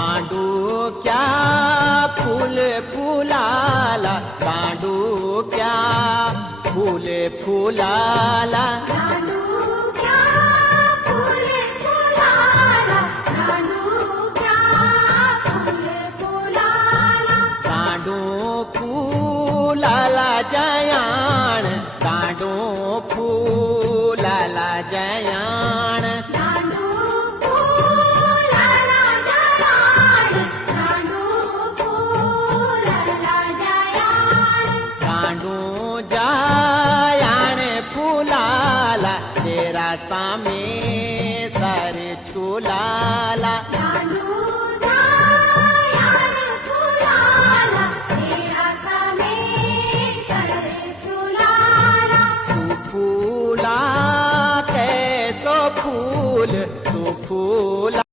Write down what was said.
दांडूक्या फूल फुलाला, दांडूक्या फूल फुलाला, दांडूक्या फूल फुलाला, दांडूक्या फूल फुलाला, दांडू फुलाला जयाण, दांडू फुलाला जयाण, दांडू फुलाला जयाण, दांडू फुलाला जयाण, दांडू जयाण फुलाला, तेरा सामे सर झुलाला, दांडू जयाण फुलाला, तेरा सामे सर झुलाला, सुफूला कैसो फूल, सुफूला